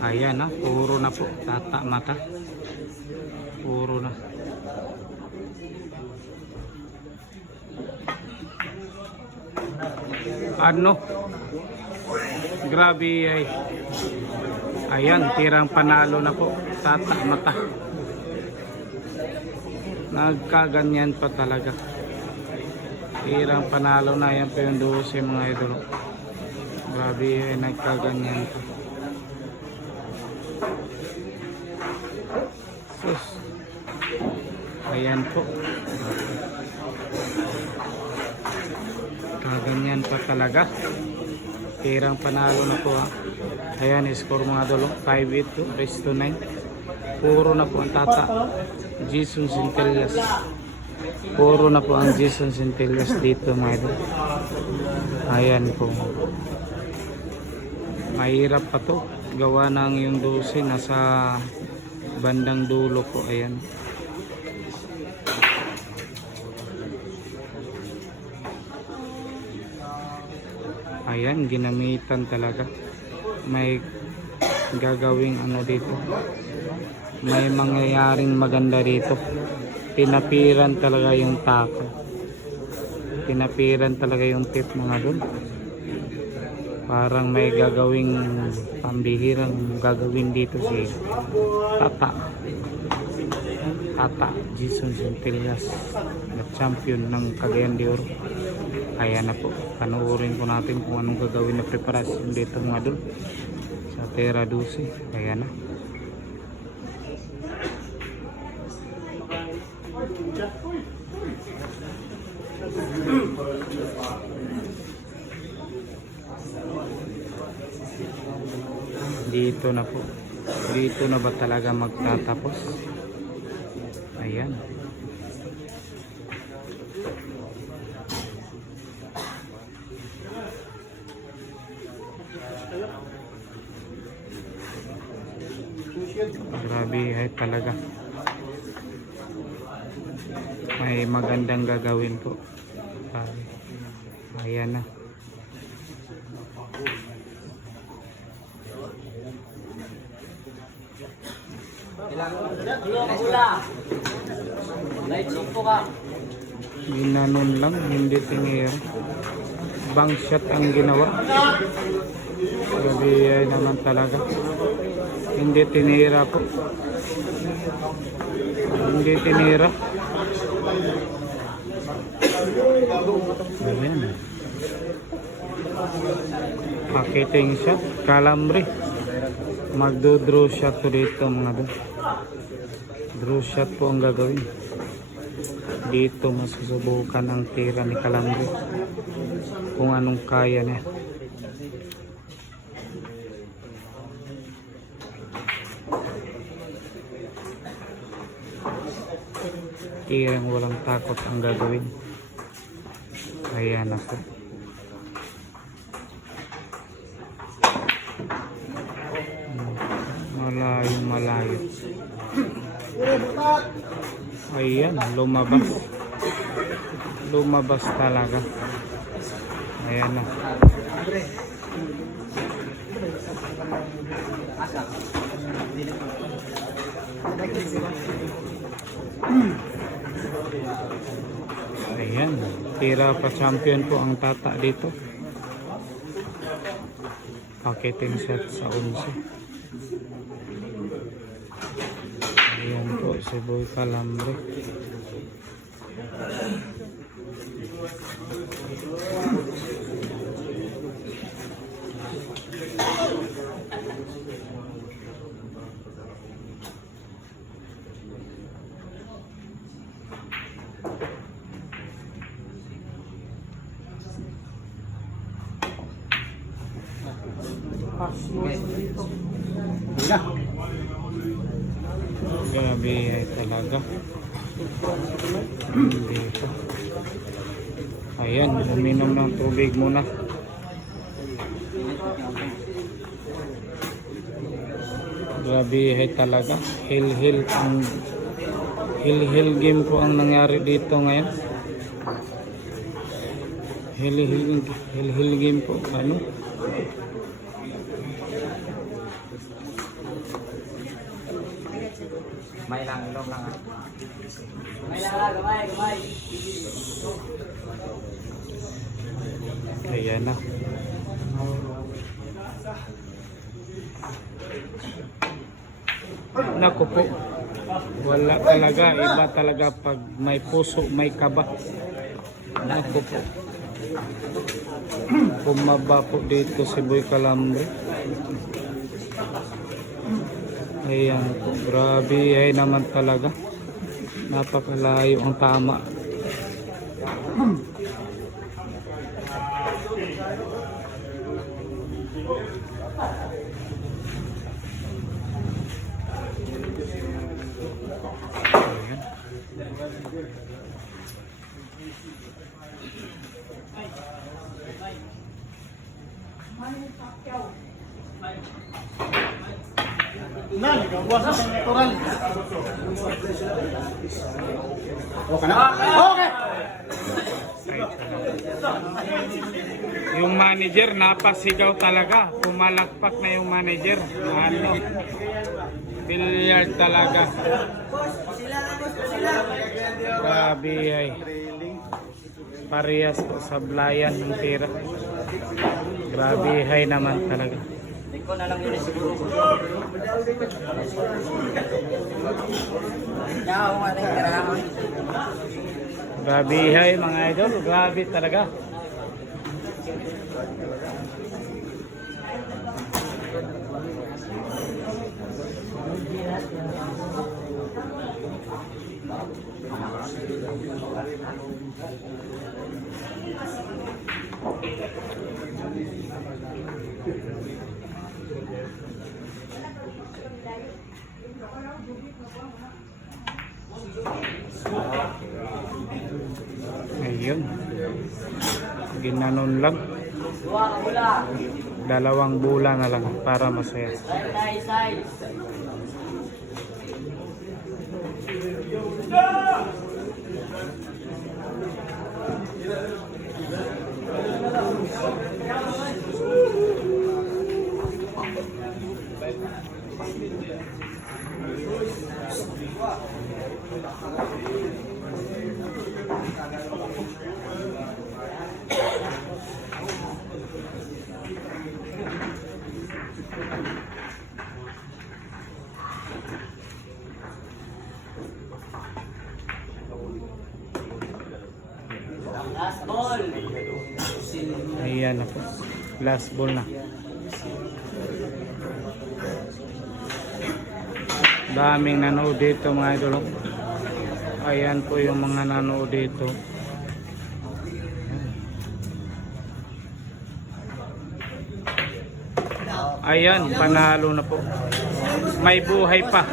Ayan na, puro na po. Tata mata. Puro na. Ano? Grabe ay. Ayan, tirang panalo na po. Tata mata. Nagkaganyan pa talaga. Tirang panalo na. Yan po yung 12 mga idol. Grabe ay nagkaganyan pa. Sus. Ayan po. Kaganyan pa talaga. Tirang panalo na po ha. Ayan, score mga dolo. 5-8 to, race to 9. Puro na po ang tata. Jason Centellas. Puro na po ang Jason Centellas dito mga idol. Ayan po. Mahirap pa to. Gawa ng yung 12 nasa bandang dulo po. Ayan. Ayan, ginamitan talaga. May gagawing ano dito. May mangyayaring maganda dito. Pinapiran talaga yung tako. Pinapiran talaga yung tip mga dun. Parang may gagawing pambihirang gagawin dito si Tata. Tata Jason Centellas na champion ng Cagayan de Oro. Ayan na po. Panoorin po natin kung anong gagawin na preparasyon dito mga dun sa Terra 12. Ayan na. Dito na po. Dito na ba talaga magtatapos? Ayan. Grabe ay talaga. May magandang gagawin po. Ayan na. Ginanon lang, hindi tinira. Bang shot ang ginawa. Grabe ay naman talaga. Hindi tinira po. Hindi tinira. Ayan. Pakiting shot, kalambre. Magdo-draw shot po dito mga doon. Draw shot po ang gagawin. Dito masusubukan ang tira ni Kalambre. Kung anong kaya niya. Tirang walang takot ang gagawin. Ayan na po. Malayo, malayo. Ayan, lumabas. Lumabas talaga. Ayan na. Ayan, tira pa champion po ang tata dito. Pakiting set sa 11. Ayan po, si Boy Calambre. Grabe ay talaga. Dito. Ayan, uminom ng tubig muna. Grabe ay talaga. Hill-hill ang hill-hill game ko ang nangyari dito ngayon. Hill-hill hill-hill game po. Ano? May lang, ilong lang ha. May lang ha, gamay, gamay. Ayan na. Naku po. Wala talaga. Iba talaga pag may puso, may kaba. Naku po. Bumaba po dito si Boy Calambre. Ayan po. Grabe. Ay naman talaga. Napakalayo ang tama. Ayan. Yung manager napasigaw talaga. Pumalakpak na yung manager. Ano? Billiard talaga. Grabe ay. Parehas po sa blayan ng tira. Grabe hay naman talaga. Ikaw na lang yun siguro. Grabe hay mga idol. Grabe talaga. Ayun. Ginanon lang. Dalawang bula na lang para masaya. Side, side, side. Last ball. Ayan na po. Last ball na. Daming nanood dito mga idol. Ayan po yung mga nanood dito. Ayan, panalo na po. May buhay pa.